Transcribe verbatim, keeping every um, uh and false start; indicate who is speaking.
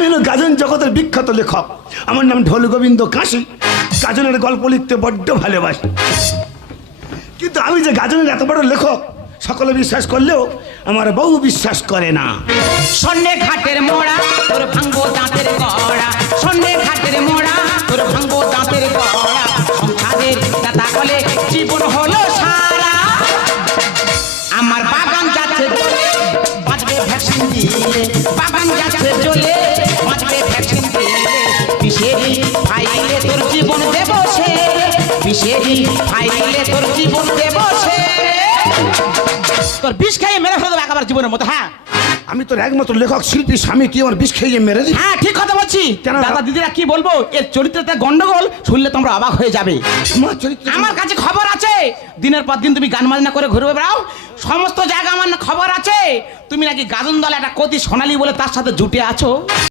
Speaker 1: আমি হলো গাজন জগতের বিখ্যাত লেখক। আমার নাম ঢোল গোবিন্দ কাশি। গাজনের গল্প লিখতে বড্ড ভালোবাসি, কিন্তু আমি যে গাজনের এত বড় লেখক সকলে বিশ্বাস করলেও আমার বউ বিশ্বাস করে না।
Speaker 2: সন্ধ্যে ঘাটের মোড়া তোর ভাঙ্গো দাঁতের গড়া, সন্ধ্যে ঘাটের মোড়া তোর ভাঙ্গো দাঁতের গড়া, সংসারের দাতা বলে জীবন হলো সারা। আমার বাগান যাচ্ছে চলে বাঁচবে ভ্যাকসিন দিলে, বাগান যাচ্ছে চলে বাঁচবে ভ্যাকসিন দিলে, বিষেরি ফাইলে তোর জীবন দেব সে, বিষেরি ফাইলে তোর জীবন দেব সে। তোর বিষ খেয়ে মেরে ফেলে দেবো একেবারে জীবনের মতো। হ্যাঁ,
Speaker 1: আমি তোর একমাত্র লেখক শিল্পী স্বামী, তুই আমার বিষ খেয়ে মেরে দিই?
Speaker 2: হ্যাঁ ঠিক কথা বলছি।
Speaker 1: কেন?
Speaker 2: দাদা দিদিরা কি বলবো, এর চরিত্রতে গন্ডগোল শুনলে তোমরা অবাক হয়ে যাবে।
Speaker 1: তোমার চরিত্র
Speaker 2: আমার কাছে খবর আছে, দিনের পর দিন তুমি গান বাজনা করে ঘুরে বেড়াও, সমস্ত জায়গা আমার খবর আছে তুমি নাকি গাজন দলে একটা কতি সোনালী বলে তার সাথে জুটে আছো।